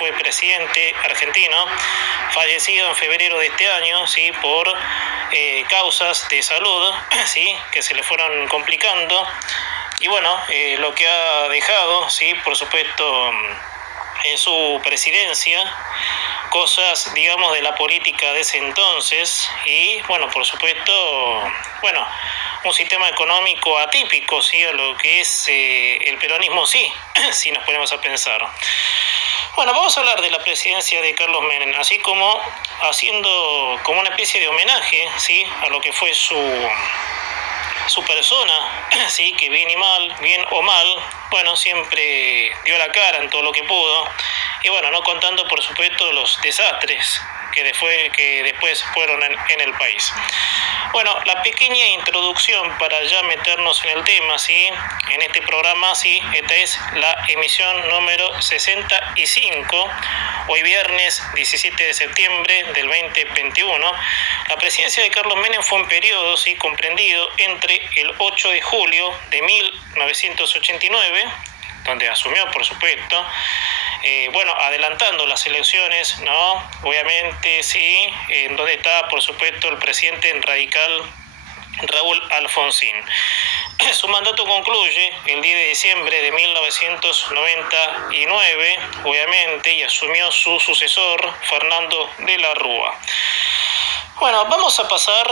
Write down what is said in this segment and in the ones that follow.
fue presidente argentino, fallecido en febrero de este año, ¿sí? Por causas de salud, ¿sí? Que se le fueron complicando. Y bueno, lo que ha dejado, ¿sí? Por supuesto, en su presidencia, cosas, digamos, de la política de ese entonces y, bueno, por supuesto, bueno, un sistema económico atípico, ¿sí? A lo que es el peronismo, sí, si nos ponemos a pensar. Bueno, vamos a hablar de la presidencia de Carlos Menem, así como haciendo como una especie de homenaje, ¿sí? A lo que fue su persona, sí, que bien y mal, bien o mal, bueno, siempre dio la cara en todo lo que pudo, y bueno, no contando por supuesto los desastres que después fueron en el país. Bueno, la pequeña introducción para ya meternos en el tema, ¿sí? En este programa, ¿sí? Esta es la emisión número 65, hoy viernes 17 de septiembre del 2021. La presidencia de Carlos Menem fue un periodo, ¿sí? Comprendido entre el 8 de julio de 1989, donde asumió, por supuesto, bueno, adelantando las elecciones, ¿no? Obviamente, sí, en donde está, por supuesto, el presidente radical Raúl Alfonsín. Su mandato concluye el 10 de diciembre de 1999, obviamente, y asumió su sucesor, Fernando de la Rúa. Bueno, vamos a pasar,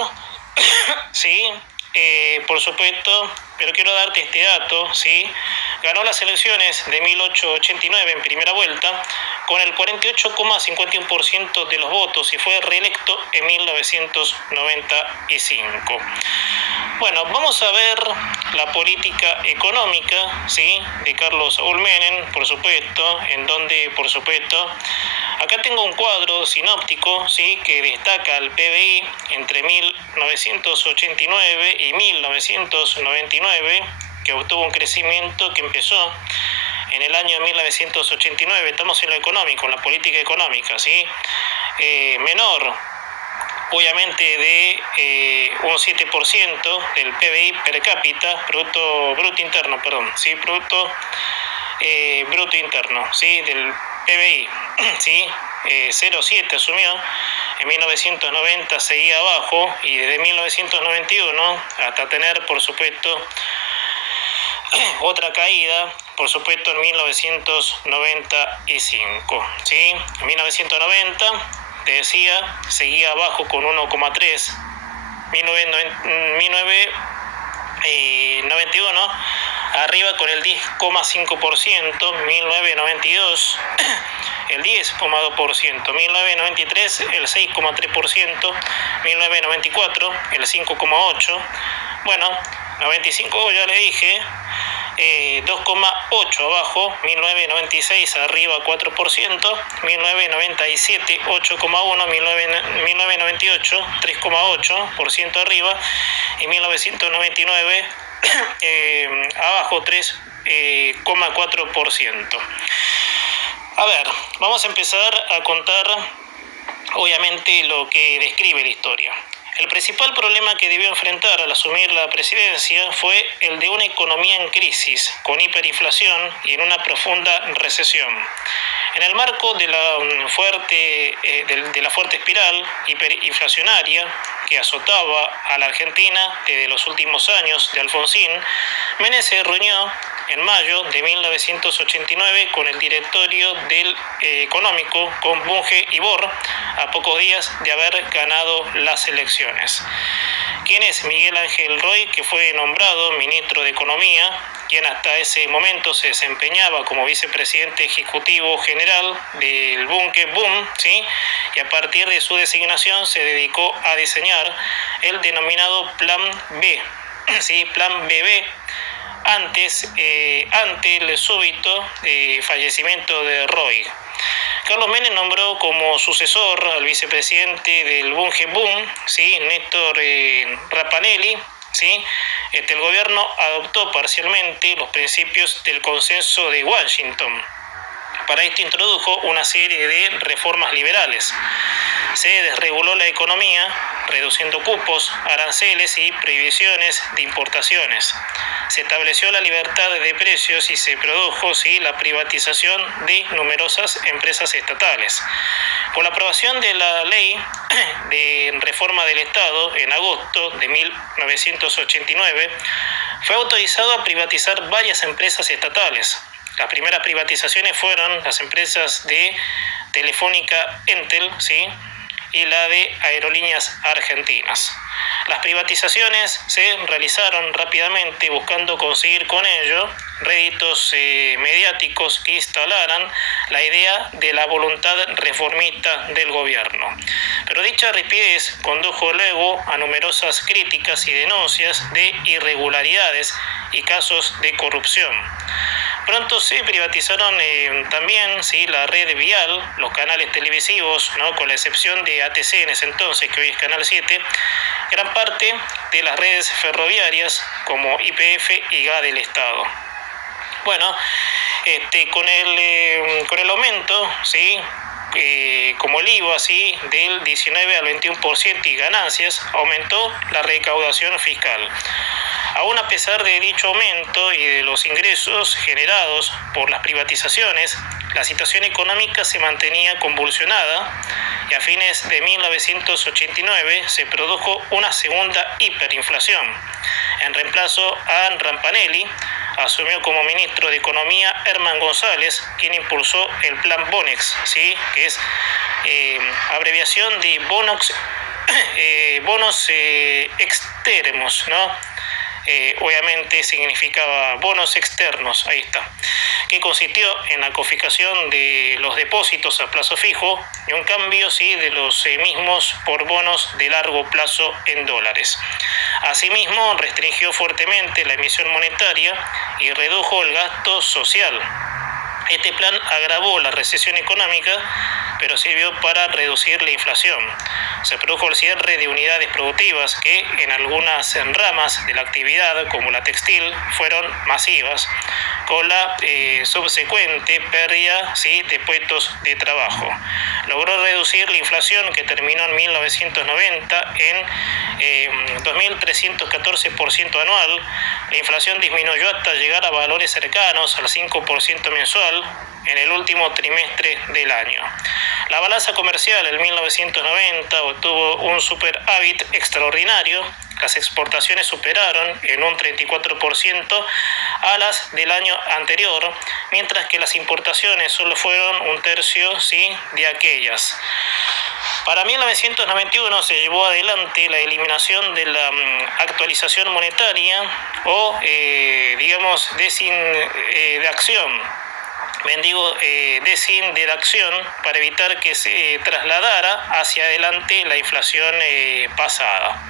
sí, por supuesto, pero quiero darte este dato, ¿sí? Ganó las elecciones de 1889 en primera vuelta con el 48,51% de los votos y fue reelecto en 1995. Bueno, vamos a ver la política económica, ¿sí? De Carlos Saúl Menem, por supuesto, en donde, por supuesto, acá tengo un cuadro sinóptico, ¿sí? Que destaca el PBI entre 1989 y 1999, que obtuvo un crecimiento que empezó en el año 1989, estamos en lo económico, en la política económica, ¿sí? Menor, obviamente, de un 7% del PBI per cápita, Bruto Interno, ¿sí? Bruto Interno, ¿sí? Del PBI, ¿sí? 0,7 asumió, en 1990 seguía abajo y desde 1991 hasta tener, por supuesto, otra caída, por supuesto, en 1995, ¿sí? En 1990, te decía, seguía abajo con 1,3, 1991, arriba con el 10,5%, 1992, el 10,2%, 1993, el 6,3%, 1994, el 5,8%, bueno, 95 ya le dije, 2,8 abajo, 1996 arriba 4%, 1997 8,1, 1998 3,8% arriba y 1999 abajo 3,4%. A ver, vamos a empezar a contar obviamente lo que describe la historia. El principal problema que debió enfrentar al asumir la presidencia fue el de una economía en crisis, con hiperinflación y en una profunda recesión. En el marco de la fuerte espiral hiperinflacionaria que azotaba a la Argentina desde los últimos años de Alfonsín, Menem se reunió en mayo de 1989 con el directorio del económico, con Bunge y Borr, a pocos días de haber ganado las elecciones. ¿Quién es Miguel Ángel Roy, que fue nombrado ministro de Economía, quien hasta ese momento se desempeñaba como vicepresidente ejecutivo general del Bunge Boom, ¿sí? Y a partir de su designación se dedicó a diseñar el denominado Plan B, ¿sí? Plan BB, ante el súbito fallecimiento de Roy. Carlos Menem nombró como sucesor al vicepresidente del Bunge Boom, ¿sí? Néstor Rapanelli, ¿sí? El gobierno adoptó parcialmente los principios del consenso de Washington, Para esto introdujo una serie de reformas liberales. Se desreguló la economía, reduciendo cupos, aranceles y prohibiciones de importaciones. Se estableció la libertad de precios y se produjo la privatización de numerosas empresas estatales. Con la aprobación de la ley de reforma del Estado en agosto de 1989, fue autorizado a privatizar varias empresas estatales. Las primeras privatizaciones fueron las empresas de Telefónica Entel, y la de Aerolíneas Argentinas. Las privatizaciones se realizaron rápidamente buscando conseguir con ello réditos mediáticos que instalaran la idea de la voluntad reformista del gobierno. Pero dicha rapidez condujo luego a numerosas críticas y denuncias de irregularidades y casos de corrupción. Pronto se privatizaron también la red vial, los canales televisivos, con la excepción de ATC en ese entonces, que hoy es Canal 7, gran parte de las redes ferroviarias como YPF y GA del Estado. Bueno, con el aumento, como el IVA, del 19 al 21% y ganancias, aumentó la recaudación fiscal. Aún a pesar de dicho aumento y de los ingresos generados por las privatizaciones, la situación económica se mantenía convulsionada y a fines de 1989 se produjo una segunda hiperinflación. En reemplazo a Rampanelli, asumió como ministro de Economía Herman González, quien impulsó el Plan Bonex, que es abreviación de bonos externos, obviamente significaba bonos externos, ahí está, que consistió en la confiscación de los depósitos a plazo fijo y un cambio de los mismos por bonos de largo plazo en dólares. Asimismo, restringió fuertemente la emisión monetaria y redujo el gasto social. Este plan agravó la recesión económica, pero sirvió para reducir la inflación. Se produjo el cierre de unidades productivas que en algunas ramas de la actividad, como la textil, fueron masivas, con la subsecuente pérdida de puestos de trabajo. Logró reducir la inflación, que terminó en 1990 en 2.314% anual. La inflación disminuyó hasta llegar a valores cercanos al 5% mensual en el último trimestre del año. La balanza comercial en 1990 obtuvo un superávit extraordinario. Las exportaciones superaron en un 34% a las del año anterior, mientras que las importaciones solo fueron un tercio de aquellas. Para 1991 se llevó adelante la eliminación de la actualización monetaria o, desindedación, para evitar que se trasladara hacia adelante la inflación pasada.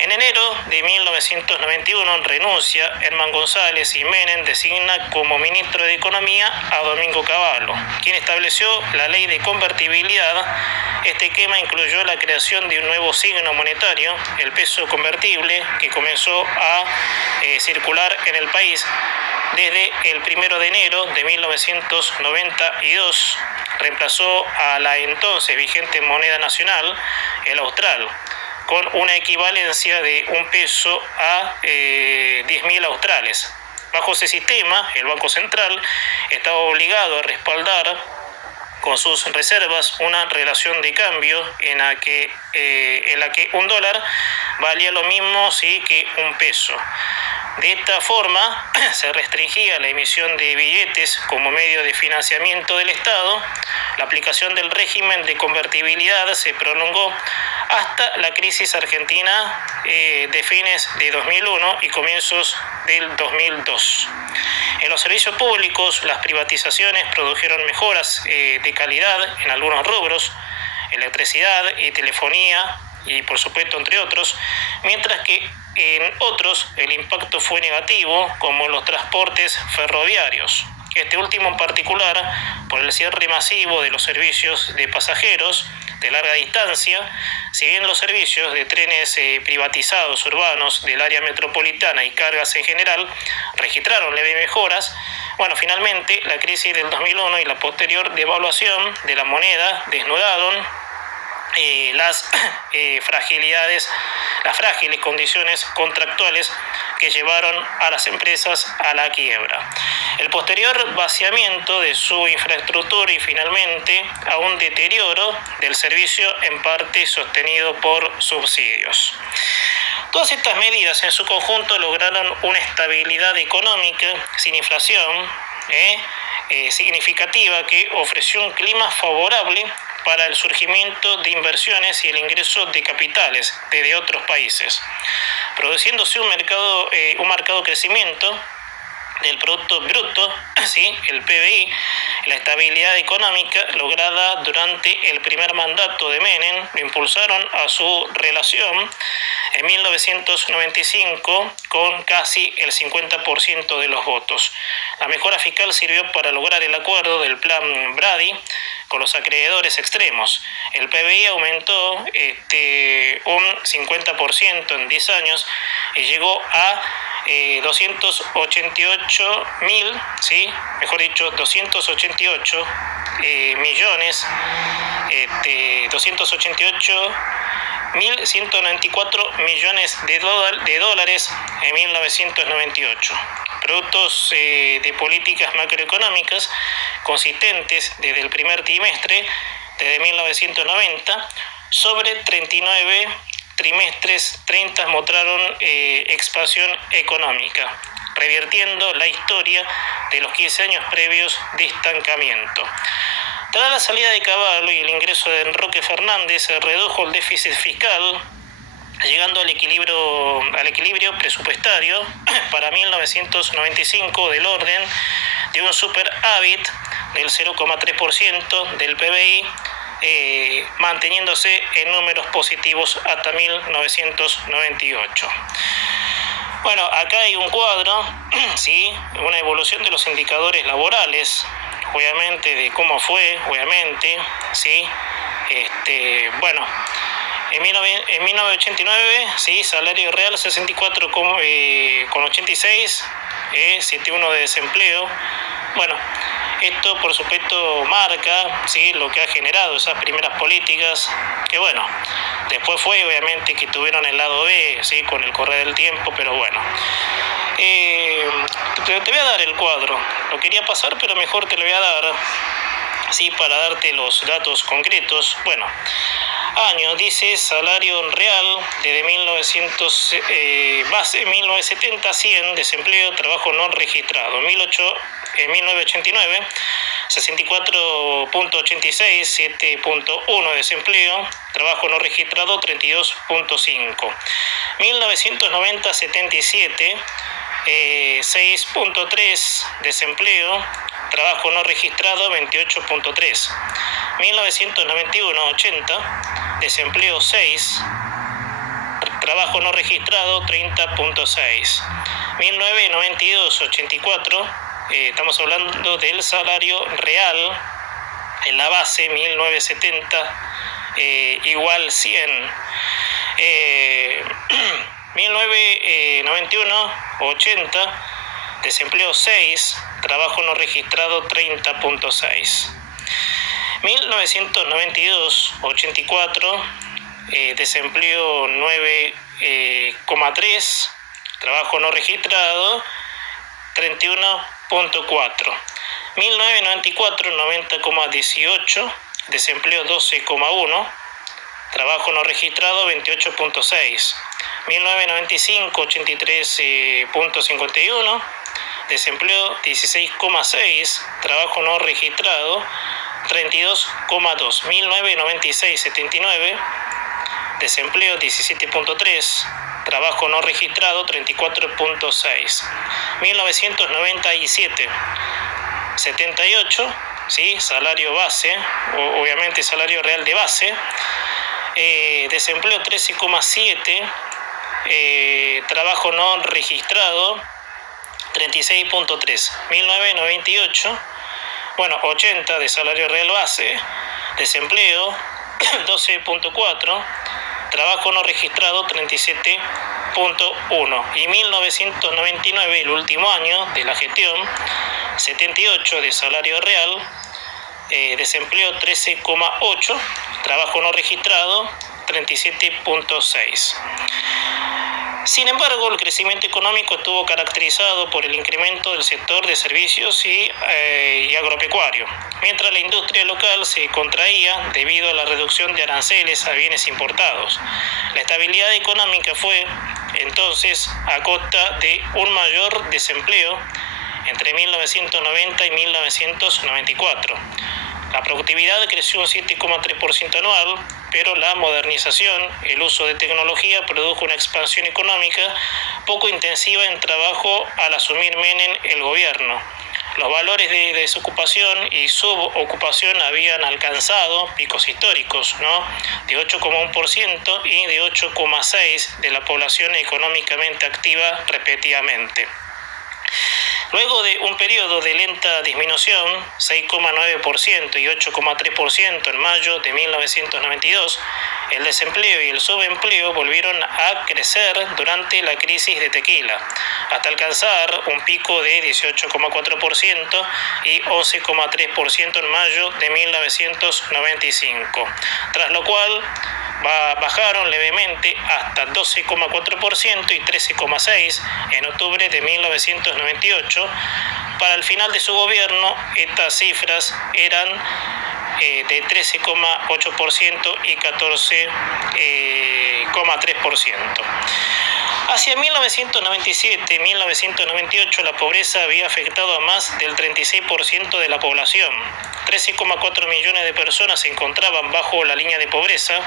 En enero de 1991 renuncia Herman González y Menem designa como ministro de Economía a Domingo Cavallo, quien estableció la ley de convertibilidad. Este esquema incluyó la creación de un nuevo signo monetario, el peso convertible, que comenzó a circular en el país desde el 1 de enero de 1992. Reemplazó a la entonces vigente moneda nacional, el austral, con una equivalencia de un peso a 10.000 australes. Bajo ese sistema, el Banco Central estaba obligado a respaldar con sus reservas una relación de cambio en la que un dólar valía lo mismo que un peso. De esta forma, se restringía la emisión de billetes como medio de financiamiento del Estado. La aplicación del régimen de convertibilidad se prolongó hasta la crisis argentina de fines de 2001 y comienzos del 2002. En los servicios públicos, las privatizaciones produjeron mejoras de calidad en algunos rubros, electricidad y telefonía, y por supuesto entre otros, mientras que en otros el impacto fue negativo, como en los transportes ferroviarios. Este último en particular, por el cierre masivo de los servicios de pasajeros de larga distancia. Si bien los servicios de trenes privatizados urbanos del área metropolitana y cargas en general registraron leves mejoras, Bueno, finalmente la crisis del 2001 y la posterior devaluación de la moneda desnudaron las frágiles condiciones contractuales que llevaron a las empresas a la quiebra. El posterior vaciamiento de su infraestructura y finalmente a un deterioro del servicio en parte sostenido por subsidios. Todas estas medidas en su conjunto lograron una estabilidad económica sin inflación significativa que ofreció un clima favorable para el surgimiento de inversiones y el ingreso de capitales desde otros países, produciéndose un marcado crecimiento del Producto Bruto, ¿sí? El PBI, la estabilidad económica lograda durante el primer mandato de Menem lo impulsaron a su relación en 1995 con casi el 50% de los votos. La mejora fiscal sirvió para lograr el acuerdo del plan Brady con los acreedores extremos. El PBI aumentó un 50% en 10 años y llegó a 288.000, ¿sí? Mejor dicho, 288 millones, 288.194 millones de dólares en 1998. Productos de políticas macroeconómicas consistentes desde el primer trimestre, desde 1990, sobre 39 trimestres, 30 mostraron expansión económica, revirtiendo la historia de los 15 años previos de estancamiento. Tras la salida de Caballo y el ingreso de Enrique Fernández, se redujo el déficit fiscal, llegando al equilibrio presupuestario para 1995 del orden de un superávit del 0,3% del PBI, manteniéndose en números positivos hasta 1998. Bueno, acá hay un cuadro, ¿sí? Una evolución de los indicadores laborales, obviamente de cómo fue, obviamente, ¿sí? Bueno, en 1989, ¿sí? Salario real 64,86, 7,1 de desempleo. Bueno, esto por supuesto marca, ¿sí? Lo que ha generado esas primeras políticas, que bueno, después fue obviamente que tuvieron el lado B, ¿sí? Con el correr del tiempo, pero bueno. Te voy a dar el cuadro, lo quería pasar pero mejor te lo voy a dar, ¿sí? Para darte los datos concretos. Bueno, año, dice salario real desde 1970 100, desempleo, trabajo no registrado. 1989, 64,86, 7,1 desempleo, trabajo no registrado 32,5. 1990, 77, 6,3 desempleo, trabajo no registrado 28,3. 1991, 80, desempleo 6, trabajo no registrado 30,6. 1992, 84, estamos hablando del salario real en la base, 1970 igual 100. 1991, 80, desempleo 6, trabajo no registrado 30,6. 1992, 84, desempleo 9,3, trabajo no registrado 31,4. 1994, 90,18, desempleo 12,1, trabajo no registrado 28,6. 1995, 83,51, desempleo 16,6, trabajo no registrado 32,2. 1996, 79, desempleo 17,3, trabajo no registrado 34,6. 1997, 78, ¿sí? Salario base, obviamente salario real de base, desempleo 13,7, trabajo no registrado 36,3. 1998, bueno, 80 de salario real base, desempleo 12,4, trabajo no registrado 77.1 y 1999, el último año de la gestión, 78 de salario real, desempleo 13,8, trabajo no registrado 37,6. Sin embargo, el crecimiento económico estuvo caracterizado por el incremento del sector de servicios y agropecuario, mientras la industria local se contraía debido a la reducción de aranceles a bienes importados. La estabilidad económica fue, entonces, a costa de un mayor desempleo entre 1990 y 1994. La productividad creció un 7,3% anual, pero la modernización, el uso de tecnología produjo una expansión económica poco intensiva en trabajo al asumir Menem el gobierno. Los valores de desocupación y subocupación habían alcanzado picos históricos, ¿no?, de 8,1% y de 8,6% de la población económicamente activa respectivamente. Luego de un periodo de lenta disminución, 6,9% y 8,3% en mayo de 1992, el desempleo y el subempleo volvieron a crecer durante la crisis de Tequila, hasta alcanzar un pico de 18,4% y 11,3% en mayo de 1995, tras lo cual bajaron levemente hasta 12,4% y 13,6% en octubre de 1998. Para el final de su gobierno, estas cifras eran de 13,8% y 14,3%. Hacia 1997 y 1998 la pobreza había afectado a más del 36% de la población. 13,4 millones de personas se encontraban bajo la línea de pobreza,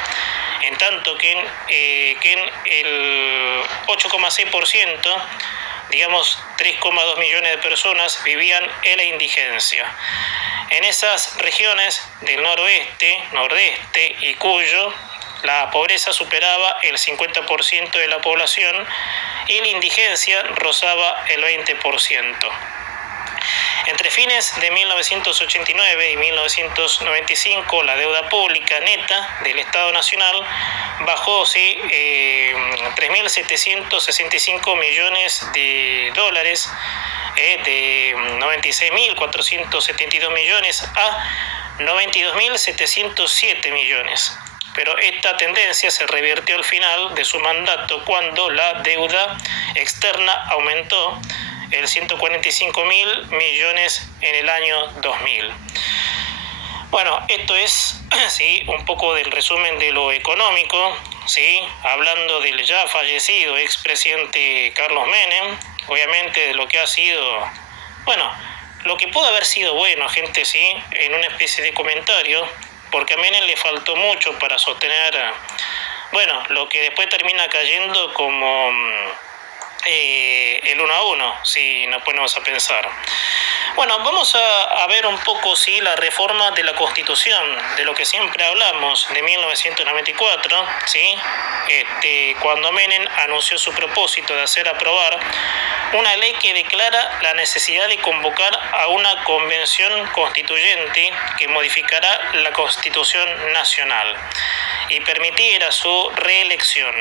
en tanto que en el 8,6%, digamos 3,2 millones de personas, vivían en la indigencia. En esas regiones del noroeste, nordeste y Cuyo, la pobreza superaba el 50% de la población y la indigencia rozaba el 20%. Entre fines de 1989 y 1995, la deuda pública neta del Estado Nacional bajó 3.765 millones de dólares, de 96.472 millones a 92.707 millones. Pero esta tendencia se revirtió al final de su mandato, cuando la deuda externa aumentó el 145.000 millones en el año 2000. Bueno, esto es ¿sí?, un poco del resumen de lo económico, ¿sí?, hablando del ya fallecido expresidente Carlos Menem, obviamente de lo que ha sido, bueno, lo que pudo haber sido bueno, gente, ¿sí?, en una especie de comentario, porque a Menem le faltó mucho para sostener, bueno, lo que después termina cayendo como el 1-1, si nos ponemos a pensar. Bueno, vamos a ver un poco, sí, la reforma de la Constitución, de lo que siempre hablamos, de 1994, ¿sí? Cuando Menem anunció su propósito de hacer aprobar una ley que declara la necesidad de convocar a una convención constituyente que modificará la Constitución Nacional y permitiera su reelección.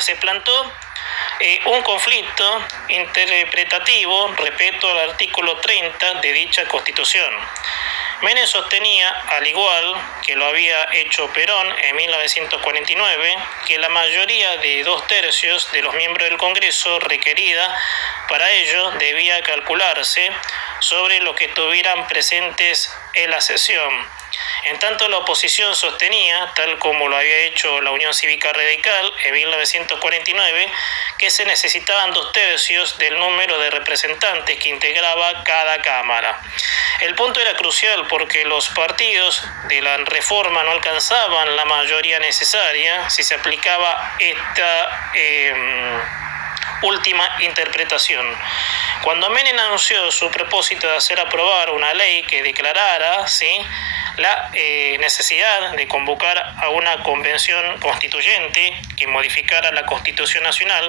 Se plantó un conflicto interpretativo respecto al artículo 30 de dicha Constitución. Menem sostenía, al igual que lo había hecho Perón en 1949, que la mayoría de 2/3 de los miembros del Congreso requerida para ello debía calcularse sobre los que estuvieran presentes en la sesión. En tanto, la oposición sostenía, tal como lo había hecho la Unión Cívica Radical en 1949, que se necesitaban 2/3 del número de representantes que integraba cada Cámara. El punto era crucial porque los partidos de la reforma no alcanzaban la mayoría necesaria si se aplicaba esta última interpretación. Cuando Menem anunció su propósito de hacer aprobar una ley que declarara, ¿sí?, la necesidad de convocar a una convención constituyente que modificara la Constitución Nacional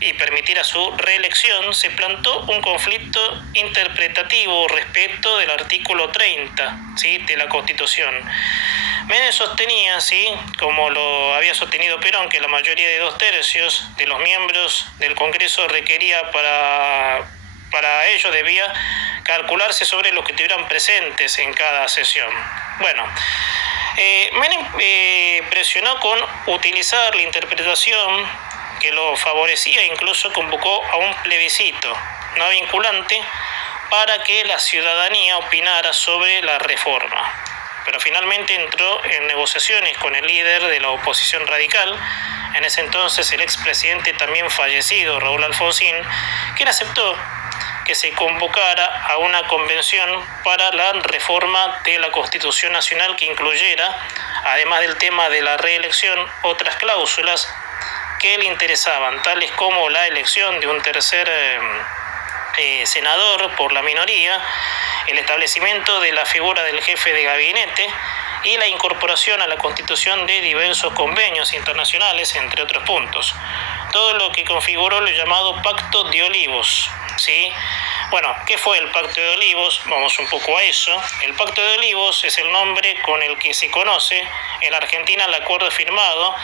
y permitiera su reelección, se plantó un conflicto interpretativo respecto del artículo 30, ¿sí?, de la Constitución. Menem sostenía, ¿sí?, como lo había sostenido Perón, que la mayoría de 2/3 de los miembros del Congreso requería para ello debía calcularse sobre los que estuvieran presentes en cada sesión. Bueno, Menem presionó con utilizar la interpretación que lo favorecía e incluso convocó a un plebiscito no vinculante para que la ciudadanía opinara sobre la reforma. Pero finalmente entró en negociaciones con el líder de la oposición radical, en ese entonces el expresidente también fallecido, Raúl Alfonsín, quien aceptó que se convocara a una convención para la reforma de la Constitución Nacional que incluyera, además del tema de la reelección, otras cláusulas que le interesaban, tales como la elección de un tercer senador por la minoría, el establecimiento de la figura del jefe de gabinete y la incorporación a la Constitución de diversos convenios internacionales, entre otros puntos. Todo lo que configuró lo llamado Pacto de Olivos, ¿sí? Bueno, ¿qué fue el Pacto de Olivos? Vamos un poco a eso. El Pacto de Olivos es el nombre con el que se conoce en Argentina el acuerdo firmado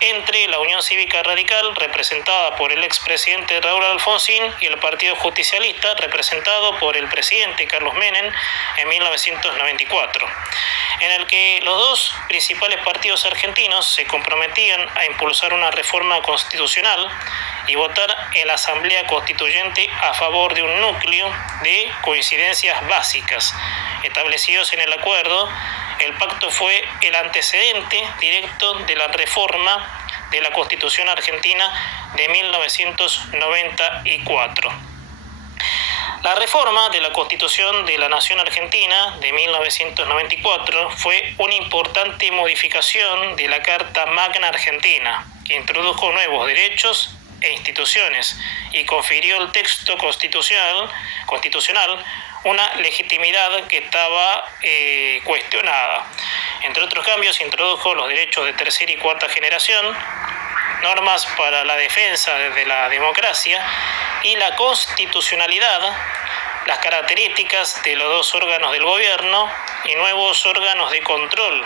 entre la Unión Cívica Radical, representada por el expresidente Raúl Alfonsín, y el Partido Justicialista, representado por el presidente Carlos Menem en 1994, en el que los dos principales partidos argentinos se comprometían a impulsar una reforma constitucional y votar en la Asamblea Constituyente a favor de un núcleo de coincidencias básicas establecidos en el acuerdo. El pacto fue el antecedente directo de la reforma de la Constitución Argentina de 1994. La reforma de la Constitución de la Nación Argentina de 1994 fue una importante modificación de la Carta Magna Argentina, que introdujo nuevos derechos e instituciones y confirió al texto constitucional una legitimidad que estaba cuestionada. Entre otros cambios, introdujo los derechos de tercera y cuarta generación, normas para la defensa de la democracia y la constitucionalidad, las características de los dos órganos del gobierno y nuevos órganos de control.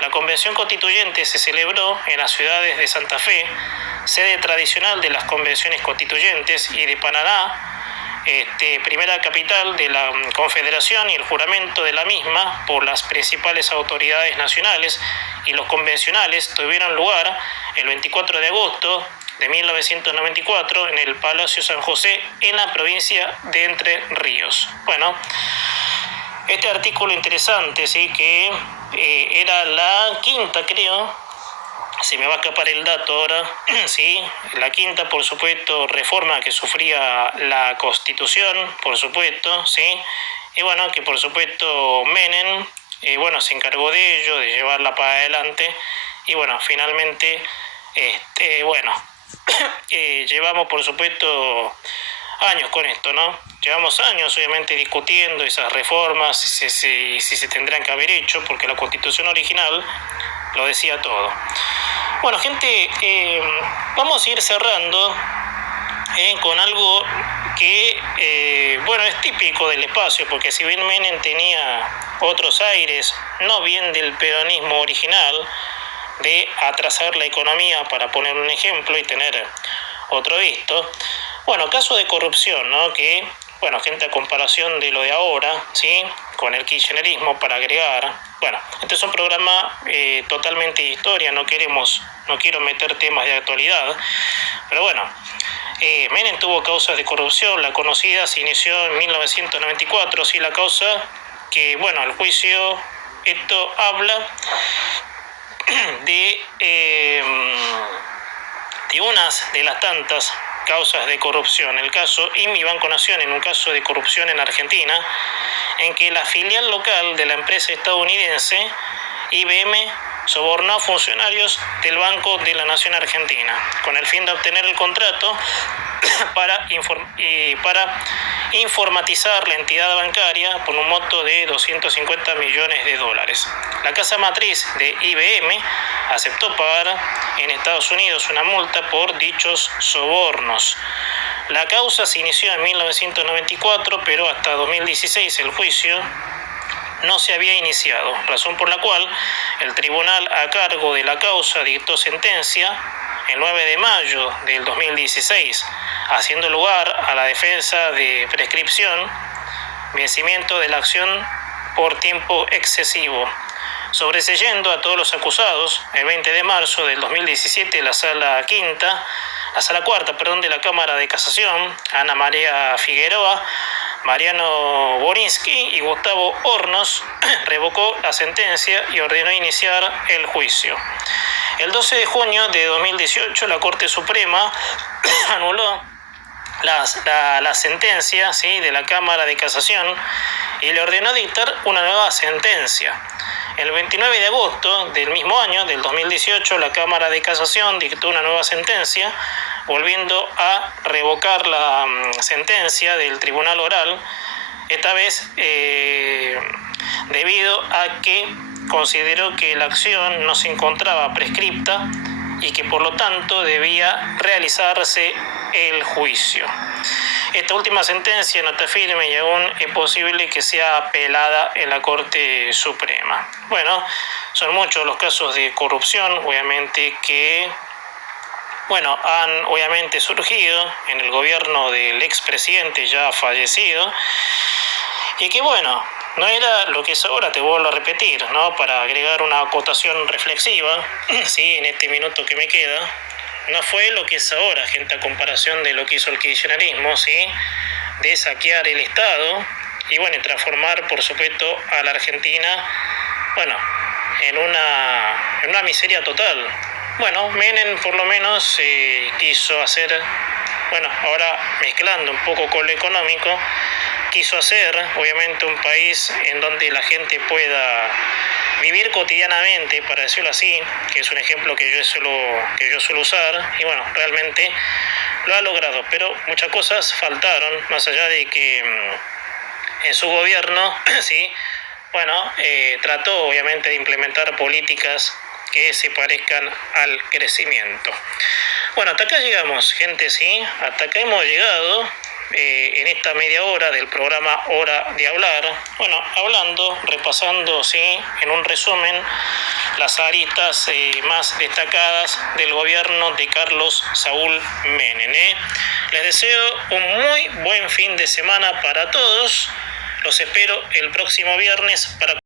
La Convención Constituyente se celebró en las ciudades de Santa Fe, sede tradicional de las convenciones constituyentes, y de Paraná, primera capital de la Confederación, y el juramento de la misma por las principales autoridades nacionales y los convencionales tuvieron lugar el 24 de agosto de 1994 en el Palacio San José, en la provincia de Entre Ríos. Bueno, este artículo interesante, ¿sí?, que era la quinta, creo, se me va a escapar el dato ahora, sí, la quinta, por supuesto, reforma que sufría la Constitución, por supuesto, sí, y bueno, que por supuesto Menem, se encargó de ello, de llevarla para adelante, y bueno, finalmente, llevamos, por supuesto, años con esto, ¿no? Llevamos años, obviamente, discutiendo esas reformas, si se tendrán que haber hecho, porque la Constitución original lo decía todo. Bueno, gente, vamos a ir cerrando con algo que, es típico del espacio, porque si bien Menem tenía otros aires, no bien del peronismo original, de atrasar la economía, para poner un ejemplo y tener otro visto. Bueno, caso de corrupción, ¿no? Que, gente, a comparación de lo de ahora, ¿sí?, con el kirchnerismo, para agregar. Bueno, este es un programa totalmente de historia, no quiero meter temas de actualidad, pero bueno, Menem tuvo causas de corrupción. La conocida se inició en 1994, sí, la causa que, el juicio, esto habla de unas de las tantas causas de corrupción. El caso INMI Banco Nación, en un caso de corrupción en Argentina, en que la filial local de la empresa estadounidense IBM sobornó a funcionarios del Banco de la Nación Argentina con el fin de obtener el contrato para informatizar la entidad bancaria por un monto de $250 millones. La casa matriz de IBM aceptó pagar en Estados Unidos una multa por dichos sobornos. La causa se inició en 1994, pero hasta 2016 el juicio no se había iniciado, razón por la cual el tribunal a cargo de la causa dictó sentencia el 9 de mayo del 2016, haciendo lugar a la defensa de prescripción, vencimiento de la acción por tiempo excesivo, sobreseyendo a todos los acusados. El 20 de marzo del 2017 la sala cuarta de la Cámara de Casación, Ana María Figueroa, Mariano Borinsky y Gustavo Hornos, revocó la sentencia y ordenó iniciar el juicio. El 12 de junio de 2018 la Corte Suprema anuló la sentencia, ¿sí?, de la Cámara de Casación y le ordenó dictar una nueva sentencia. El 29 de agosto del mismo año, del 2018, la Cámara de Casación dictó una nueva sentencia, volviendo a revocar la sentencia del Tribunal Oral, esta vez debido a que consideró que la acción no se encontraba prescripta y que por lo tanto debía realizarse el juicio. Esta última sentencia no está firme y aún es posible que sea apelada en la Corte Suprema. Bueno, son muchos los casos de corrupción, obviamente, que han obviamente surgido en el gobierno del expresidente ya fallecido y que no era lo que es ahora, te vuelvo a repetir, ¿no? Para agregar una acotación reflexiva, ¿sí?, en este minuto que me queda, no fue lo que es ahora, gente, a comparación de lo que hizo el kirchnerismo, ¿sí?, de saquear el Estado y transformar, por supuesto, a la Argentina, en una miseria total. Menem por lo menos quiso hacer, ahora mezclando un poco con lo económico, quiso hacer obviamente un país en donde la gente pueda vivir cotidianamente, para decirlo así, que es un ejemplo que yo suelo usar, y realmente lo ha logrado, pero muchas cosas faltaron, más allá de que en su gobierno sí, trató obviamente de implementar políticas que se parezcan al crecimiento. Hasta acá llegamos, gente, sí, hasta acá hemos llegado en esta media hora del programa Hora de Hablar, repasando, sí, en un resumen, las aristas más destacadas del gobierno de Carlos Saúl Menem. Les deseo un muy buen fin de semana para todos. Los espero el próximo viernes para